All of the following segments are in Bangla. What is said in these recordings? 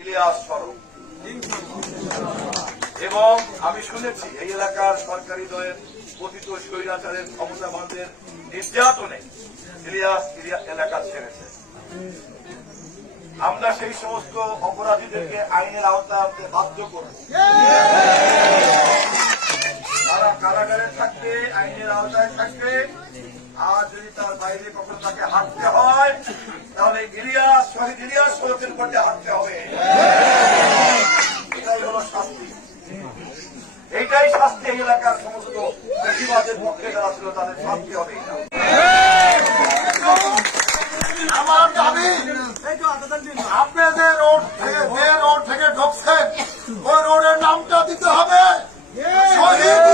ইলিয়াস সড়ক এবং আমি শুনেছি এই এলাকার সরকারি দলের পতিত স্বৈরাচারের ক্ষমতাবানদের নির্যাতনে ইলিয়াস এলাকা ছেড়েছে। আমরা সেই সমস্ত অপরাধীদেরকে আইনের আওতায় আনতে বাধ্য করব। তারা কারাগারে থাকবে, আইনের আওতায় থাকবে। আর যদি তার বাইরে কখনো তাকে হাঁটতে হয়, তাহলে ইলিয়াস, শহীদ ইলিয়াস সড়কের পথে হাঁটতে হবে। শাস্তি এইটাই শাস্তি এলাকার সমস্ত বেশিরভাগের পক্ষে যারা ছিল তাদের শাস্তি হবে আমার দাবি আপনি যে রোড থেকে যে রোড থেকে ঢুকছেন ওই রোডের নামটা দিতে হবে শহীদ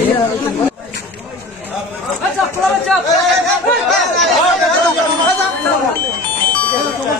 ইলিয়াস।